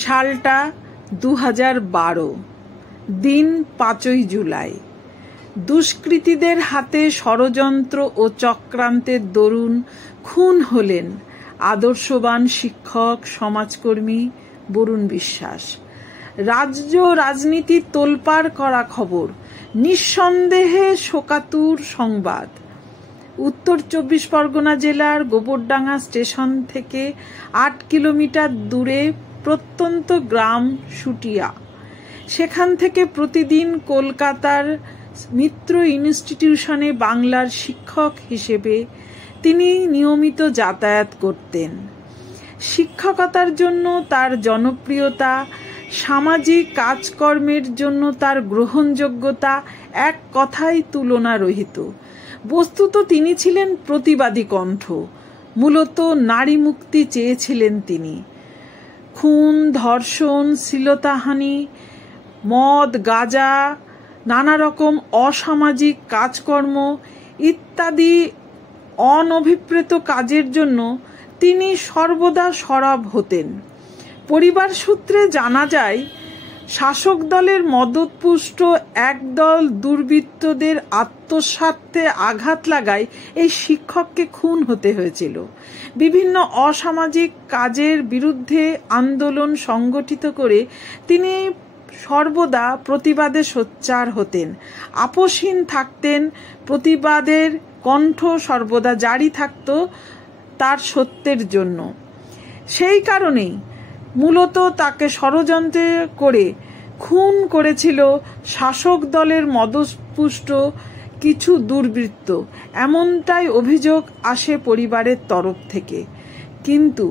সালটা 2012, দিন 5ই জুলাই। দুষ্কৃতীদের হাতে ষড়যন্ত্র ও চক্রান্তের দরুন খুন হলেন আদর্শবান শিক্ষক সমাজকর্মী বরুণ বিশ্বাস। রাজ্য রাজনীতি তোলপাড় করা খবর, নিঃসন্দেহে শোকাতুর সংবাদ। উত্তর 24 পরগনা জেলার গোবরডাঙ্গা স্টেশন থেকে 8 কিলোমিটার দূরে প্রত্যন্ত গ্রাম সুটিয়া। সেখান থেকে প্রতিদিন কলকাতার মিত্র ইনস্টিটিউশনে বাংলার শিক্ষক হিসেবে তিনি নিয়মিত যাতায়াত করতেন। শিক্ষকতার জন্য তার জনপ্রিয়তা, সামাজিক কাজকর্মের জন্য তার গ্রহণযোগ্যতা এক কথায় তুলনারহিত। বস্তুত তিনি ছিলেন প্রতিবাদী কণ্ঠ, মূলত নারী মুক্তি চেয়েছিলেন তিনি। খুন, ধর্ষণ, শ্লীলতাহানি, মদ, গাঁজা, নানা রকম অসামাজিক কাজকর্ম ইত্যাদি অনভিপ্রেত কাজের জন্য তিনি সর্বদা সরব হতেন। পরিবার সূত্রে জানা যায়, শাসক দলের মদতপুষ্ট একদল দুর্বৃত্তদের আত্মস্বার্থে আঘাত লাগায় এই শিক্ষককে খুন হতে হয়েছিল। বিভিন্ন অসামাজিক কাজের বিরুদ্ধে আন্দোলন সংগঠিত করে তিনি সর্বদা প্রতিবাদে সোচ্চার হতেন, আপোষহীন থাকতেন। প্রতিবাদের কণ্ঠ সর্বদা জারি থাকত তার সত্যের জন্য। সেই কারণেই মূলত তাকে ষড়যন্ত্র করে খুন করেছিল শাসক দলের মদতপুষ্ট কিছু দুর্বৃত্ত, এমনটাই অভিযোগ আসে পরিবারের তরফ থেকে। কিন্তু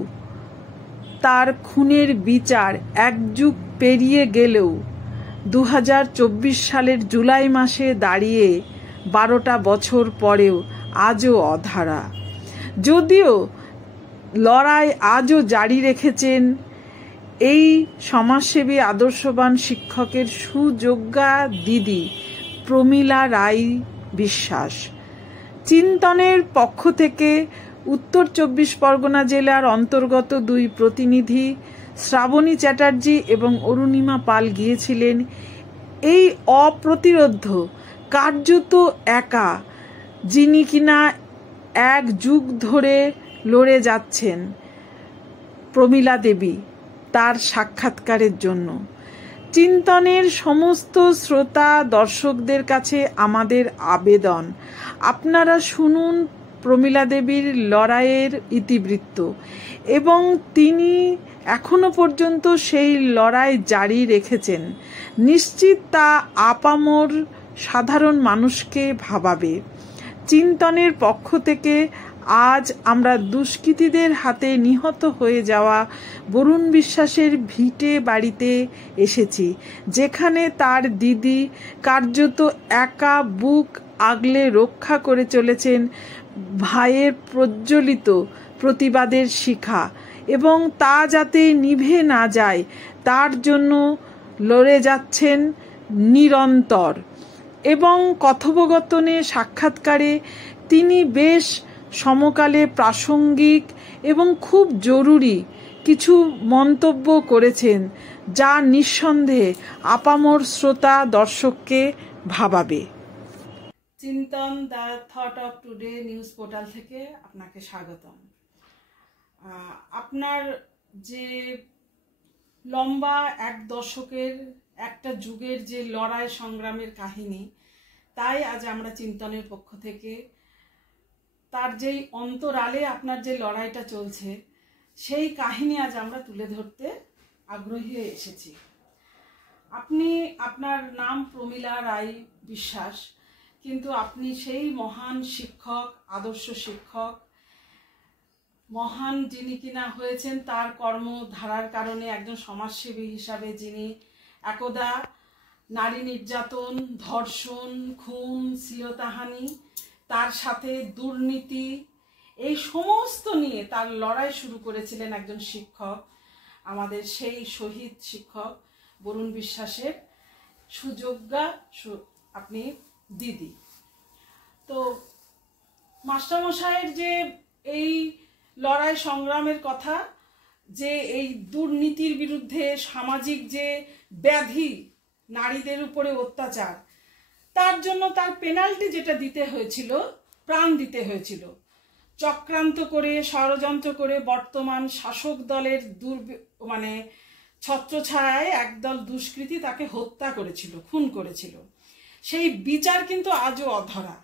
তার খুনের বিচার এক যুগ পেরিয়ে গেলেও 2024 সালের জুলাই মাসে দাঁড়িয়ে 12টা বছর পরেও আজও অধারা। যদিও লড়াই আজও জারি রেখেছেন এই সমাজসেবী আদর্শবান শিক্ষকের সুযোগ্যা দিদি প্রমীলা রায় বিশ্বাস। চিন্তনের পক্ষ থেকে উত্তর 24 পরগনা জেলার অন্তর্গত 2 প্রতিনিধি শ্রাবণী চ্যাটার্জি এবং অরুণিমা পাল গিয়েছিলেন এই অপ্রতিরোধ্য, কার্যত একা, যিনি কিনা এক যুগ ধরে লড়ে যাচ্ছেন, প্রমীলা দেবী, তার সাক্ষাৎকারের জন্য। চিন্তনের সমস্ত শ্রোতা দর্শকদের কাছে আমাদের আবেদন, আপনারা শুনুন প্রমীলা দেবীর লড়াইয়ের ইতিবৃত্ত, এবং তিনি এখনো পর্যন্ত সেই লড়াই জারি রেখেছেন। নিশ্চিত তা আপামর সাধারণ মানুষকে ভাবাবে। চিন্তনের পক্ষ থেকে আজ আমরা দুষ্কৃতীদের হাতে নিহত হয়ে যাওয়া বরুণ বিশ্বাসের ভিটে বাড়িতে এসেছি, যেখানে তার দিদি কার্যত একা বুক আগলে রক্ষা করে চলেছেন ভাইয়ের প্রজ্বলিত প্রতিবাদের শিখা, এবং তা যাতে নিভে না যায় তার জন্য লড়ে যাচ্ছেন নিরন্তর। এবং কথোপকথনে, সাক্ষাৎকারে তিনি বেশ সমকালে প্রাসঙ্গিক এবং খুব জরুরি কিছু মন্তব্য করেছেন, যা নিঃসন্দেহে আপামর শ্রোতা দর্শককে ভাবাবে। Chintan the thought of today news portal থেকে আপনাকে স্বাগতম। আপনার যে লম্বা 1 দশকের, একটা যুগের যে লড়াই সংগ্রামের কাহিনী, তাই আজ আমরা চিন্তনের পক্ষ থেকে তার যেই অন্তরালে আপনার যে লড়াইটা চলছে সেই কাহিনী আজ আমরা তুলে ধরতে আগ্রহী হয়ে এসেছি। আপনার নাম প্রমীলা রায় বিশ্বাস, কিন্তু আপনি সেই মহান শিক্ষক, আদর্শ শিক্ষক, মহান যিনি কিনা হয়েছেন তার কর্মধারার কারণে একজন সমাজসেবী হিসাবে, যিনি একদা নারী নির্যাতন, ধর্ষণ, খুন, শ্লীলতাহানি, তার সাথে দুর্নীতি, এই সমস্ত নিয়ে তার লড়াই শুরু করেছিলেন একজন শিক্ষক, আমাদের সেই শহীদ শিক্ষক বরুণ বিশ্বাসের সুযোগ্যা আপনি দিদি। তো মাস্টারমশাইয়ের যে এই লড়াই সংগ্রামের কথা যে এই দুর্নীতির বিরুদ্ধে, সামাজিক যে ব্যাধি, নারীদের উপরে অত্যাচার, তার জন্য তার পেনাল্টি যেটা দিতে হয়েছিল, প্রাণ দিতে হয়েছিল। চক্রান্ত করে, ষড়যন্ত্র করে বর্তমান শাসক দলের ছত্রছায়ায় একদল দুষ্কৃতী তাকে হত্যা করেছিল, খুন করেছিল। সেই বিচার কিন্তু আজও অধরা।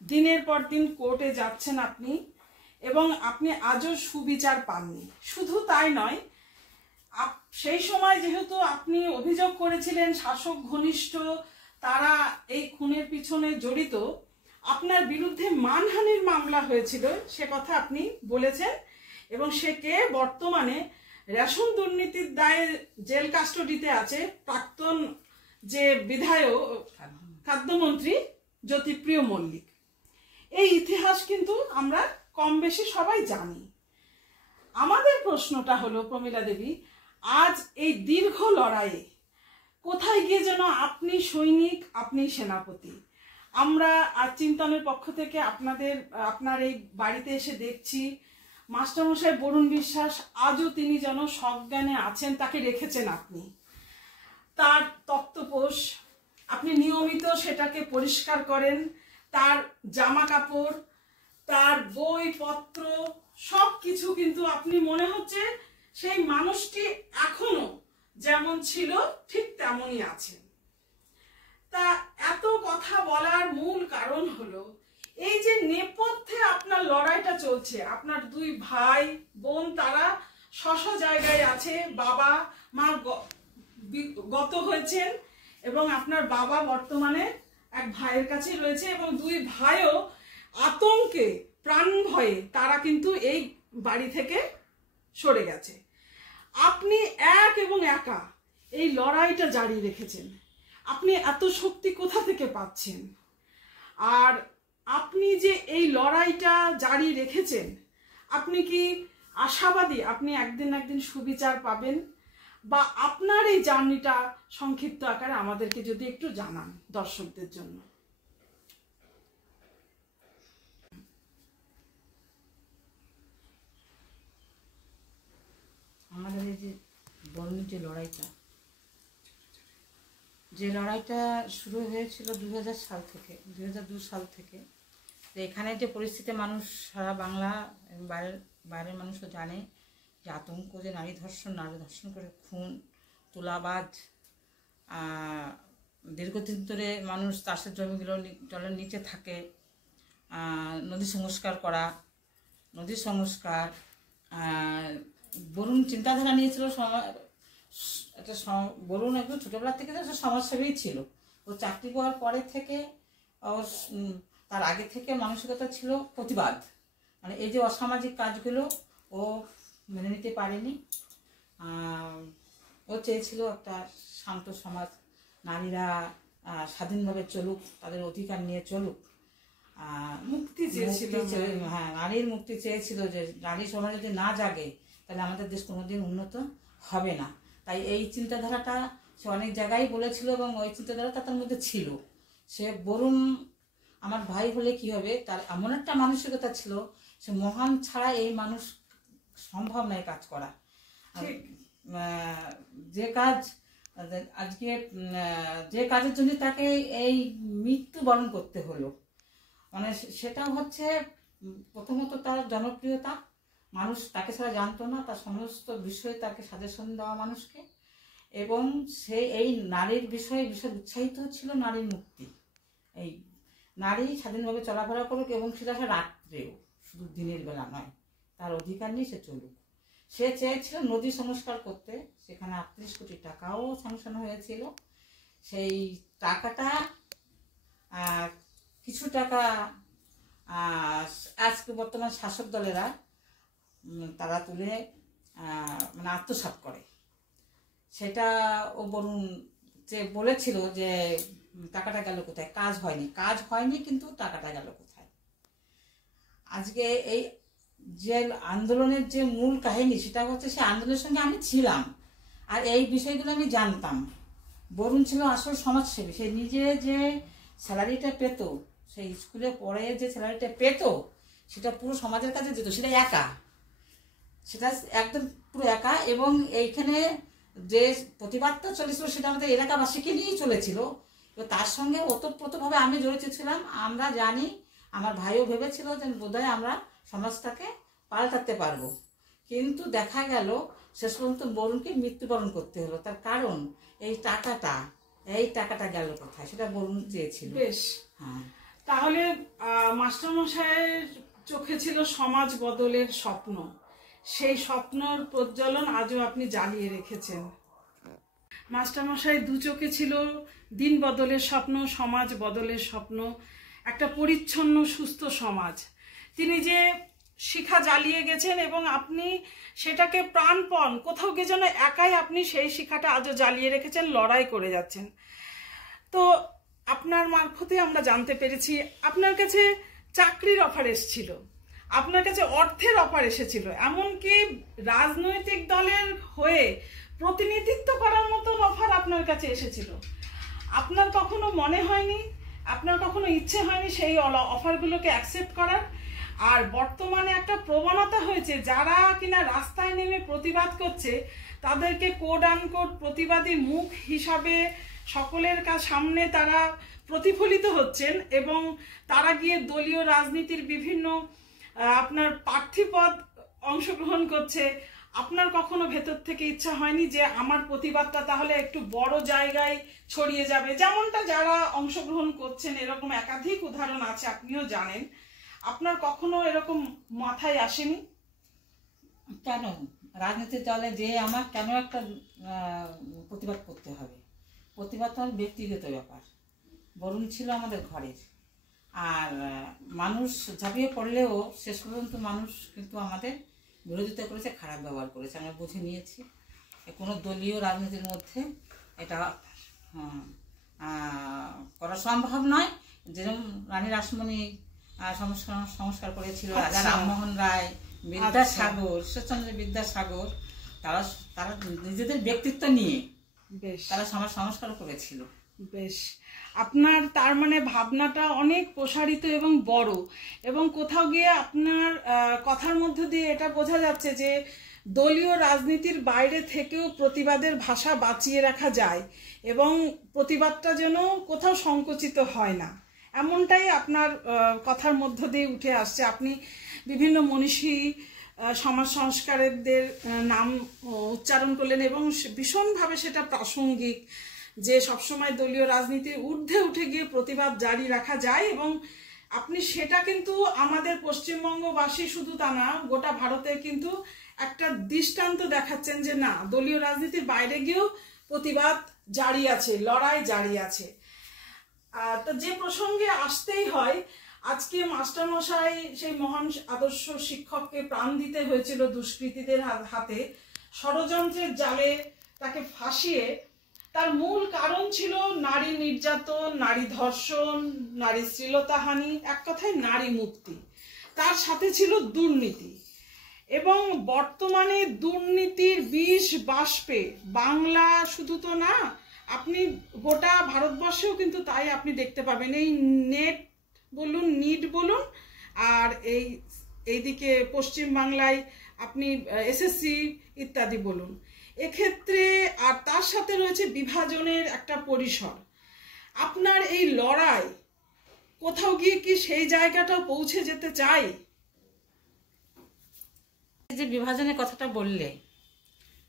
দিনের পর দিন কোর্টে যাচ্ছেন আপনি, এবং আপনি আজও সুবিচার পাননি। শুধু তাই নয়, সেই সময় যেহেতু আপনি অভিযোগ করেছিলেন শাসক ঘনিষ্ঠ তারা এই খুনের পিছনে জড়িত, আপনার বিরুদ্ধে মানহানির মামলা হয়েছিল, সে কথা আপনি বলেছেন। এবং সে কে বর্তমানে রেশন দুর্নীতির দায়ে জেল কাস্টডিতে আছে, প্রাক্তন যে বিধায়ক, খাদ্যমন্ত্রী জ্যোতিপ্রিয় মল্লিক। এই ইতিহাস কিন্তু আমরা কম বেশি সবাই জানি। আমাদের প্রশ্নটা হলো, প্রমীলা দেবী, আজ এই দীর্ঘ লড়াইয়ে কোথায় গিয়ে যেন আপনি সৈনিক, আপনি সেনাপতি। আমরা আর চিন্তনের পক্ষ থেকে আপনার এই বাড়িতে এসে দেখছি মাস্টারমশাই বরুণ বিশ্বাস আজও তিনি যেন সজ্ঞানে আছেন, তাকে রেখেছেন আপনি। তার তক্তপোষ আপনি নিয়মিত সেটাকে পরিষ্কার করেন, তার জামা কাপড়, তার বইপত্র সব কিছু কিন্তু আপনি, মনে হচ্ছে সেই মানুষটি এখনো যেমন ছিল ঠিক তেমনই আছেন। তা এত কথা বলার মূল কারণ হলো এই যে নেপথ্যে আপনার লড়াইটা চলছে। আপনার দুই ভাই বোন তারা স্ব জায়গায় আছে, বাবা মা গত হয়েছেন, এবং আপনার বাবা বর্তমানে এক ভাইয়ের কাছে রয়েছে, এবং দুই ভাইও আতঙ্কে, প্রাণ ভয়ে তারা কিন্তু এই বাড়ি থেকে সরে গেছে। আপনি এক এবং একা এই লড়াইটা জারি রেখেছেন। আপনি এত শক্তি কোথা থেকে পাচ্ছেন? আর আপনি যে এই লড়াইটা জারি রেখেছেন, আপনি কি আশাবাদী আপনি একদিন একদিন সুবিচার পাবেন? বা আপনার এই জার্নিটা সংক্ষিপ্ত আকারে আমাদেরকে যদি একটু জানান দর্শকদের জন্য। আমাদের এই যে বরুণের যে লড়াইটা শুরু হয়েছিল 2000 সাল থেকে, 2002 সাল থেকে। তো এখানে যে পরিস্থিতি, মানুষ সারা বাংলা বাইরের মানুষও জানে যে আতঙ্ক, যে নারী ধর্ষণ করে খুন, তোলাবাজ, দীর্ঘদিন ধরে মানুষ চাষের জমিগুলো জলের নিচে থাকে, নদী সংস্কার, বরুণ চিন্তাধারা নিয়েছিল। বরুণ একটু ছোটোবেলা থেকে সমাজসেবী ছিল। ও চাকরি পাওয়ার পরে থেকে, তার আগে থেকে মানসিকতা ছিল প্রতিবাদ, মানে এই যে অসামাজিক কাজগুলো ও মেনে নিতে পারেনি। ও চেয়েছিল একটা শান্ত সমাজ, নারীরা স্বাধীনভাবে চলুক, তাদের অধিকার নিয়ে চলুক, মুক্তি চেয়েছিল। হ্যাঁ, নারীর মুক্তি চেয়েছিল, যে নারী সমাজ যদি না জাগে তাহলে আমাদের দেশ কোনোদিন উন্নত হবে না। তাই এই চিন্তাধারাটা সে অনেক জায়গায় বলেছিল, এবং ওই চিন্তাধারাটা তার মধ্যে ছিল। সে বরুণ আমার ভাই হলে কি হবে, তার এমন একটা মানসিকতা ছিল, সে মহান ছাড়া এই মানুষ সম্ভব নয় কাজ করা। যে কাজ আজকে, যে কাজের জন্য তাকে এই মৃত্যু বরণ করতে হলো, মানে সেটা হচ্ছে প্রথমত তার জনপ্রিয়তা। মানুষ তাকে ছাড়া জানতো না, তার সমস্ত বিষয়ে তাকে সাজেশন দেওয়া মানুষকে, এবং সে এই নারীর বিষয়ে ভীষণ উৎসাহিত ছিল, নারীর মুক্তি, এই নারী স্বাধীনভাবে চলাফেরা করুক, এবং সেটা রাত্রেও, শুধু দিনের বেলা নয়, তার অধিকার নেই, সে চলুক। সে চেয়েছিল নদী সংস্কার করতে, সেখানে 38 কোটি টাকাও স্যাংশন হয়েছিল। সেই টাকাটা, কিছু টাকা আজকে বর্তমান শাসক দলেরা তারা তুলে মানে আত্মসাৎ করে। সেটা ও বরুণ যে বলেছিল যে টাকাটা গেল কোথায়, কাজ হয়নি কিন্তু টাকাটা গেল কোথায়। আজকে এই যে আন্দোলনের যে মূল কাহিনী, সেটা হচ্ছে সে আন্দোলনের সঙ্গে আমি ছিলাম, আর এই বিষয়গুলো আমি জানতাম। বরুণ ছিল আসল সমাজসেবী। সে নিজে যে স্যালারিটা পেত, সেই স্কুলে পড়ে যে স্যালারিটা পেত, সেটা পুরো সমাজের কাছে যেত, সেটা একা, সেটা একদম পুরো একা, এবং এইখানে যে প্রতিবাদটা চলেছিল সেটা আমাদের এলাকাবাসীকে নিয়েই চলেছিল। তো তার সঙ্গে ওতপ্রোতভাবে আমি জড়িত ছিলাম। আমরা জানি, আমার ভাইও ভেবেছিল যে বোধহয় আমরা সমাজটাকে পাল্টাতে পারবো, কিন্তু দেখা গেল শেষ পর্যন্ত বরুণকে মৃত্যুবরণ করতে হলো। তার কারণ এই টাকাটা গেল কোথায়, সেটা বরুণ চেয়েছিল। বেশ, হ্যাঁ, তাহলে মাস্টারমশাইয়ের চোখে ছিল সমাজ বদলের স্বপ্ন, সেই স্বপ্নর প্রজ্বলন আজও আপনি জ্বালিয়ে রেখেছেন। মাস্টারমশাই দু চোখে ছিল দিন বদলের স্বপ্ন, সমাজ বদলের স্বপ্ন, একটা পরিচ্ছন্ন সুস্থ সমাজ। তিনি যে শিখা জ্বালিয়ে গেছেন এবং আপনি সেটাকে প্রাণপণ কোথাও গিয়ে যেন একাই আপনি সেই শিখাটা আজও জ্বালিয়ে রেখেছেন, লড়াই করে যাচ্ছেন। তো আপনার মারফতে আমরা জানতে পেরেছি আপনার কাছে চাকরির অফার এসেছিল, আপনার কাছে অর্থের অফার এসেছিল, এমনকি রাজনৈতিক দলের হয়ে প্রতিনিধিত্ব করার মতন অফার আপনার কাছে এসেছিল। আপনার কখনো মনে হয়নি, আপনার কখনো ইচ্ছে হয়নি সেই অফারগুলোকে অ্যাকসেপ্ট করার? আর বর্তমানে একটা প্রবণতা হয়েছে, যারা কিনা রাস্তায় নেমে প্রতিবাদ করছে তাদেরকে কোড আনকোড প্রতিবাদী মুখ হিসাবে সকলের সামনে তারা প্রতিফলিত হচ্ছেন এবং তারা গিয়ে দলীয় রাজনীতির বিভিন্ন আপনার প্রার্থী পদ অংশগ্রহণ করছে। আপনার কখনো ভেতর থেকে ইচ্ছা হয়নি যে আমার প্রতিবাদটা তাহলে একটু বড় জায়গায় ছড়িয়ে যাবে, যেমনটা যারা অংশগ্রহণ করছেন এরকম একাধিক উদাহরণ আছে, আপনিও জানেন। আপনার কখনো এরকম মাথায় আসেনি? কেন রাজনীতির দলে যে আমার কেন একটা প্রতিবাদ করতে হবে? প্রতিবাদ তো আমার ব্যক্তিগত ব্যাপার। বরুণ ছিল আমাদের ঘরের, আর মানুষ ঝাঁপিয়ে পড়লেও শেষ পর্যন্ত মানুষ কিন্তু আমাদের বিরোধিতা করেছে, খারাপ ব্যবহার করেছে, আমরা বুঝে নিয়েছি। কোনো দলীয় রাজনীতির মধ্যে এটা করা সম্ভব নয়। যেরকম রানী রাসমণি সংস্কার করেছিল, রাজা রামমোহন রায়, বিদ্যাসাগর, ঈশ্বরচন্দ্র বিদ্যাসাগর, তারা নিজেদের ব্যক্তিত্ব নিয়ে তারা সমাজ সংস্কার করেছিল। বেশ, আপনার তার মানে ভাবনাটা অনেক প্রসারিত এবং বড়, এবং কোথাও গিয়ে আপনার কথার মধ্য দিয়ে এটা বোঝা যাচ্ছে যে দলীয় রাজনীতির বাইরে থেকেও প্রতিবাদের ভাষা বাঁচিয়ে রাখা যায় এবং প্রতিবাদটা যেন কোথাও সংকুচিত হয় না, এমনটাই আপনার কথার মধ্য দিয়ে উঠে আসছে। আপনি বিভিন্ন মনীষী সমাজ সংস্কারকদের নাম উচ্চারণ করলেন এবং ভীষণভাবে সেটা প্রাসঙ্গিক যে সবসময় দলীয় রাজনীতির ঊর্ধ্বে উঠে গিয়ে প্রতিবাদ জারি রাখা যায়, এবং আপনি সেটা কিন্তু আমাদের পশ্চিমবঙ্গবাসী শুধু তা না, গোটা ভারতের কিন্তু একটা দৃষ্টান্ত দেখাচ্ছেন যে না, দলীয় রাজনীতির বাইরে গিয়েও প্রতিবাদ জারি আছে, লড়াই জারি আছে। তো যে প্রসঙ্গে আসতেই হয়, আজকে মাস্টারমশাই সেই মহান আদর্শ শিক্ষককে প্রাণ দিতে হয়েছিল দুষ্কৃতীদের হাতে, ষড়যন্ত্রের জালে তাকে ফাঁসিয়ে। তার মূল কারণ ছিল নারী নির্যাতন, নারী ধর্ষণ, নারী শ্লীলতাহানি, এক কথায় নারী মুক্তি। তার সাথে ছিল দুর্নীতি, এবং বর্তমানে দুর্নীতির বিষ বাষ্পে বাংলা শুধু তো না, আপনি গোটা ভারতবর্ষেও কিন্তু তাই আপনি দেখতে পাবেন। এই নেট বলুন, নিট বলুন, আর এইদিকে পশ্চিম বাংলায় আপনি এসএসসি ইত্যাদি বলুন, এক্ষেত্রে আর তার সাথে রয়েছে বিভাজনের একটা পরিসর। আপনার এই লড়াই কোথাও গিয়ে কি সেই জায়গাটাও পৌঁছে যেতে চাই? যে বিভাজনের কথাটা বললে,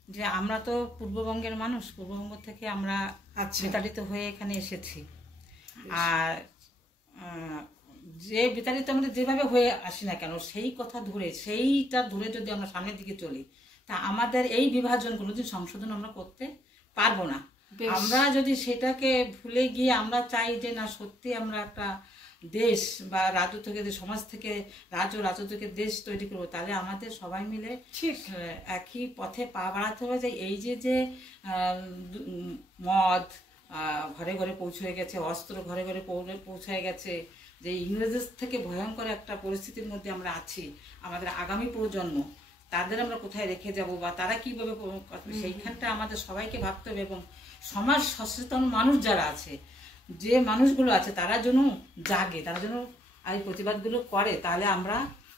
যে আমরা তো পূর্ববঙ্গের মানুষ, পূর্ববঙ্গ থেকে আমরা বিতাড়িত হয়ে এখানে এসেছি। আর যে বিতাড়িত আমরা যেভাবে হয়ে আসি না কেন, সেই কথা ধরে, সেইটা ধরে যদি আমরা সামনের দিকে চলি, তা আমাদের এই বিভাজন কোনোদিন সংশোধন আমরা করতে পারবো না। আমরা যদি সেটাকে ভুলে গিয়ে আমরা চাই যে না, সত্যি আমরা একটা দেশ বা রাজ্য থেকে, সমাজ থেকে রাজ্য থেকে দেশ তৈরি করবো, তাহলে আমাদের সবাই মিলে ঠিক একই পথে পা বাড়াতে হবে। যে এই যে মদ ঘরে ঘরে পৌঁছে গেছে, অস্ত্র ঘরে ঘরে পৌঁছে গেছে, যে ইংরেজদের থেকে ভয়ঙ্কর একটা পরিস্থিতির মধ্যে আমরা আছি, আমাদের আগামী প্রজন্ম তাদের আমরা কোথায় রেখে যাব বা তারা কীভাবে, সেইখানটা আমাদের সবাইকে ভাবতে হবে। এবং সমাজ সচেতন মানুষ যারা আছে, যে মানুষগুলো আছে, তারা যেন জাগে, তারা যেন এই প্রতিবাদগুলো করে, তাহলে আমরা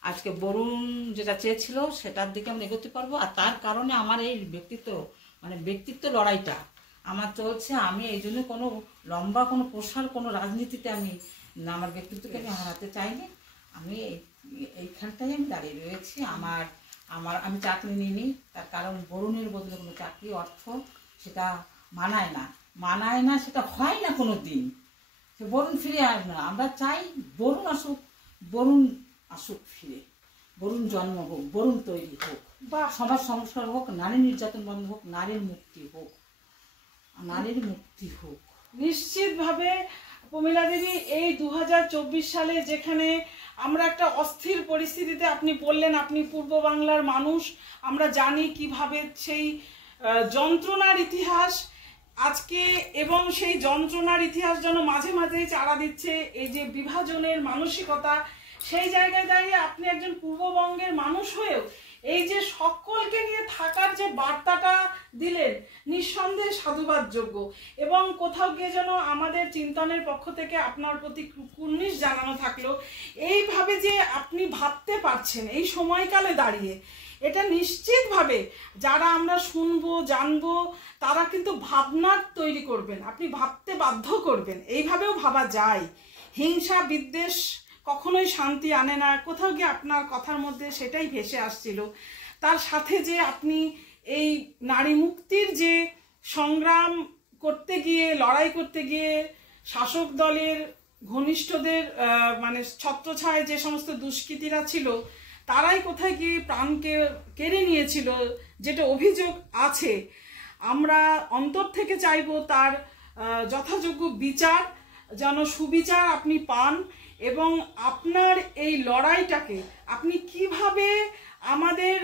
আজকে বরুণ যেটা চেয়েছিল সেটার দিকে আমি এগোতে পারবো। আর তার কারণে আমার এই ব্যক্তিত্ব লড়াইটা আমার চলছে। আমি এই জন্য কোনো লম্বা কোনো প্রসার কোনো রাজনীতিতে আমি আমার ব্যক্তিত্বকে আমি হারাতে চাইনি। আমি এইখানটাই আমি দাঁড়িয়ে রয়েছি। আমি চাকরি নিইনি, তার কারণ বরুণের বদলে কোনো চাকরি অর্থ সেটা মানায় না, সেটা হয় না কোনো দিন। সে বরুণ ফিরে আসবে না। আমরা চাই বরুণ আসুক ফিরে, বরুণ জন্ম হোক, বরুণ তৈরি হোক, বা সমাজ সংস্কার হোক, নারী নির্যাতন বন্ধ হোক, নারীর মুক্তি হোক। নিশ্চিতভাবে প্রমীলা দেবী, এই 2024 সালে যেখানে আমরা একটা অস্থির পরিস্থিতিতে, আপনি বললেন আপনি পূর্ব বাংলার মানুষ, আমরা জানি কিভাবে সেই যন্ত্রণার ইতিহাস আজকে, এবং সেই যন্ত্রণার ইতিহাস যেন মাঝে মাঝে চাড়া দিচ্ছে এই যে বিভাজনের মানসিকতা। সেই জায়গায় দাঁড়িয়ে আপনি একজন পূর্ববঙ্গের মানুষ হয়েও এই যে সকলকে নিয়ে থাকার যে বার্তাটা দিলেন, নিঃসন্দেহে সাধুবাদযোগ্য। এবং কোথাও গিয়ে যেন আমাদের চিন্তনের পক্ষ থেকে আপনার প্রতি কুর্নিশ জানানো থাকলো। এইভাবে যে আপনি ভাবতে পারছেন এই সময়কালে দাঁড়িয়ে, এটা নিশ্চিতভাবে যারা আমরা শুনবো জানবো তারা কিন্তু ভাবনার তৈরি করবেন, আপনি ভাবতে বাধ্য করবেন। এইভাবেও ভাবা যায়। হিংসা বিদ্বেষ কখনোই শান্তি আনে না। কোথাও গিয়ে আপনার কথার মধ্যে সেটাই ভেসে আসছিল। তার সাথে যে আপনি এই নারী মুক্তির যে সংগ্রাম করতে গিয়ে, লড়াই করতে গিয়ে শাসক দলের ঘনিষ্ঠদের মানে ছত্রছায়ায় যে সমস্ত দুষ্কৃতীরা ছিল তারাই কোথায় গিয়ে প্রাণকে কেড়ে নিয়েছিল, যেটা অভিযোগ আছে। আমরা অন্তর থেকে চাইব তার যথাযোগ্য বিচার, যেন সুবিচার আপনি পান। এবং আপনার এই লড়াইটাকে আপনি কিভাবে আমাদের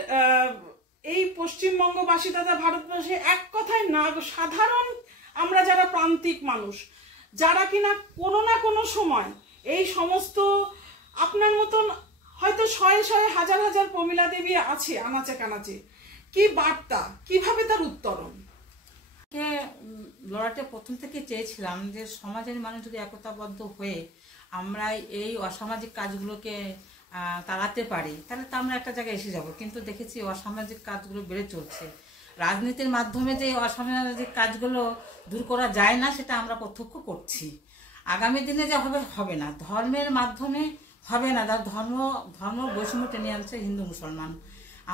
এই পশ্চিমবঙ্গবাসী তথা ভারতবর্ষে এক কথায় না সাধারণ আমরা যারা প্রান্তিক মানুষ, যারা কিনা কোনো না কোনো সময় এই সমস্ত আপনার মতন হয়তো শয়ে শয়ে হাজার হাজার প্রমীলা দেবী আছে আনাচে কানাচে, কি বার্তা, কিভাবে তার উত্তরণ? লড়াইটা প্রথম থেকে চেয়েছিলাম যে সমাজের মানুষ যদি একতাবদ্ধ হয়ে আমরা এই অসামাজিক কাজগুলোকে তাড়াতে পারি, তাহলে তো আমরা একটা জায়গায় এসে যাব। কিন্তু দেখেছি অসামাজিক কাজগুলো বেড়ে চলছে। রাজনীতির মাধ্যমে যে অসামাজিক কাজগুলো দূর করা যায় না, সেটা আমরা প্রত্যক্ষ করছি। আগামী দিনে যা হবে না, ধর্মের মাধ্যমে হবে না। ধর্ম বৈষম্য টেনে আনছে হিন্দু মুসলমান,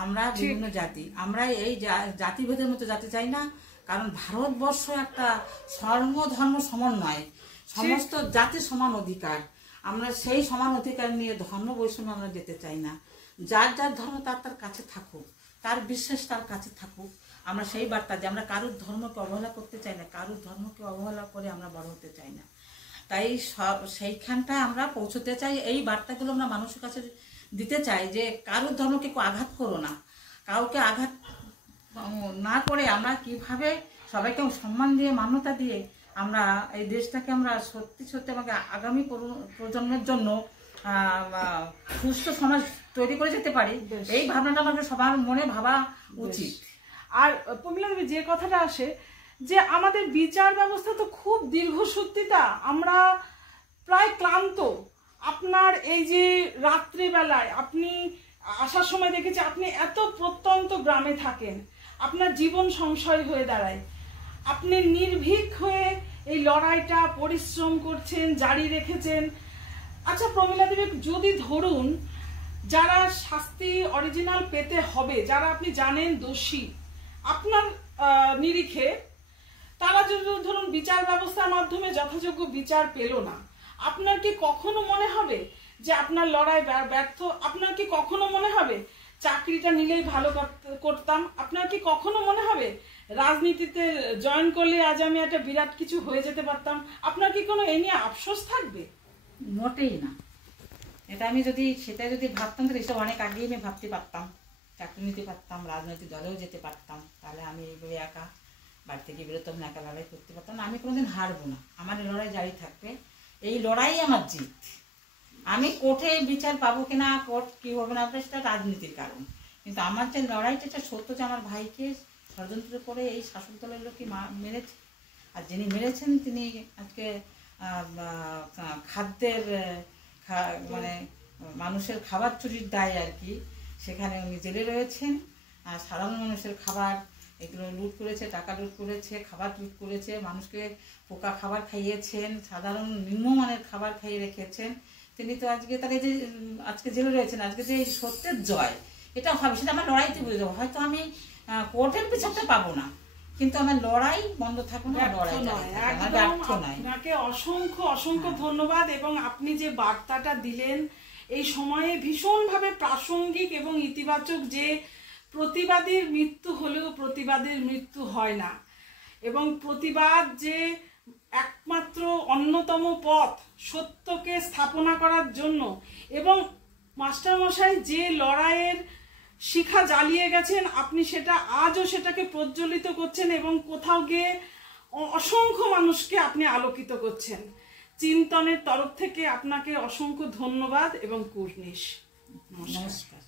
আমরা বিভিন্ন জাতি, আমরা এই জাতিভেদের মতো জাতি চাই না। কারণ ভারতবর্ষ একটা সর্বধর্ম সমন্বয়, সমস্ত জাতির সমান অধিকার। আমরা সেই সমান অধিকার নিয়ে ধর্ম বৈষম্য আমরা যেতে চাই না। যার যার ধর্ম তার কাছে থাকুক, তার বিশ্বাস তার কাছে থাকুক। আমরা সেই বার্তা যে আমরা কারুর ধর্মকে অবহেলা করতে চাই না, কারুর ধর্মকে অবহেলা করে আমরা বড় হতে চাই না। তাই সেইখানটায় আমরা পৌঁছতে চাই। এই বার্তাগুলো আমরা মানুষের কাছে দিতে চাই যে কারুর ধর্মকে আঘাত করো না, কাউকে আঘাত না করে আমরা কিভাবে সবাইকে সম্মান দিয়ে, মান্যতা দিয়ে আমরা এই দেশটাকে আমরা সত্যি আমাকে আগামী প্রজন্মের জন্য সুস্থ সমাজ তৈরি করে যেতে পারি, এই ভাবনাটা আমাদের সবার মনে ভাবা উচিত। আর প্রমীলা দেবী, যে কথাটা আসে যে আমাদের বিচার ব্যবস্থা তো খুব দীর্ঘসূত্রিতা, আমরা প্রায় ক্লান্ত। আপনার এই যে রাত্রিবেলায় আপনি আসার সময় দেখেছি আপনি এত প্রত্যন্ত গ্রামে থাকেন, আপনার জীবন সংশয় হয়ে দাঁড়ায়, আপনি নির্ভীক হয়ে এই লড়াইটা পরিশ্রম করছেন, জারি রেখেছেন। আচ্ছা প্রমীলা দেবী, যদি ধরুন যারা শাস্তি অরিজিনাল পেতে হবে, যারা আপনি জানেন দোষী আপনার নিরিখে, তারা যদি ধরুন বিচার ব্যবস্থার মাধ্যমে যথাযোগ্য বিচার পেল না, আপনার কি কখনো মনে হবে যে আপনার লড়াই ব্যর্থ? আপনার কি কখনো মনে হবে চাকরিটা নিলেই ভালো করতাম? আপনার কি কখনো মনে হবে রাজনীতিতে জয়েন করলে আজ আমি একটা বিরাট কিছু হয়ে যেতে পারতাম? আপনার কি কোনো এই নিয়ে আফসোস থাকবে? মোটেই না। এটা আমি সেটা যদি ভাবতাম তাহলে এসব অনেক আগেই আমি ভাবতে পারতাম, চাকরি নিতে পারতাম, রাজনৈতিক দলেও যেতে পারতাম। তাহলে আমি এইভাবে একা বাড়ি থেকে বেরোতাম না, একা লড়াই করতে পারতাম না। আমি কোনোদিন হারবো না, আমার লড়াই জারি থাকবে। এই লড়াই আমার জিত। আমি কোর্টে বিচার পাবো কিনা, কোর্ট কি হবে না সেটা রাজনীতির কারণ, কিন্তু আমার যে লড়াইটা সত্য যে আমার ভাইকে ষড়যন্ত্র করে এই শাসক দলের লোকই মেরেছে। আর যিনি মেরেছেন তিনি আজকে খাদ্যের মানে মানুষের খাবার চুরির দায় আর কি, সেখানে উনি জেলে রয়েছেন। আর সাধারণ মানুষের খাবার এগুলো লুট করেছে, টাকা লুট করেছে, খাবার লুট করেছে, মানুষকে পোকা খাবার খাইয়েছেন, সাধারণ নিম্নমানের খাবার খাইয়ে রেখেছেন। তিনি তো আজকে তার এই যে আজকে জেলে রয়েছেন, আজকে যে এই সত্যের জয়, এটা হবে, সেটা আমার লড়াইতে বুঝে যাবো। হয়তো আমি কোর্টের পিছনটা পাবো না, কিন্তু আমার লড়াই বন্ধ থাকবে না, লড়াই ব্যর্থ নয়। আপনাকে অসংখ্য অসংখ্য ধন্যবাদ। এবং আপনি যে বার্তাটা দিলেন এই সময়ে ভীষণভাবে প্রাসঙ্গিক এবং ইতিবাচক, যে প্রতিবাদীর মৃত্যু হলেও প্রতিবাদীর মৃত্যু হয় না, এবং প্রতিবাদ যে একমাত্র অন্যতম পথ সত্যকে স্থাপনা করার জন্য। এবং মাস্টারমশাই যে লড়াইয়ের শিখা জ্বালিয়ে গেছেন, আপনি সেটা আজও সেটাকে প্রজ্বলিত করছেন এবং কোথাও গিয়ে অসংখ্য মানুষকে আপনি আলোকিত করছেন। চিন্তনের তরফ থেকে আপনাকে অসংখ্য ধন্যবাদ এবং কুর্নিশ। নমস্কার।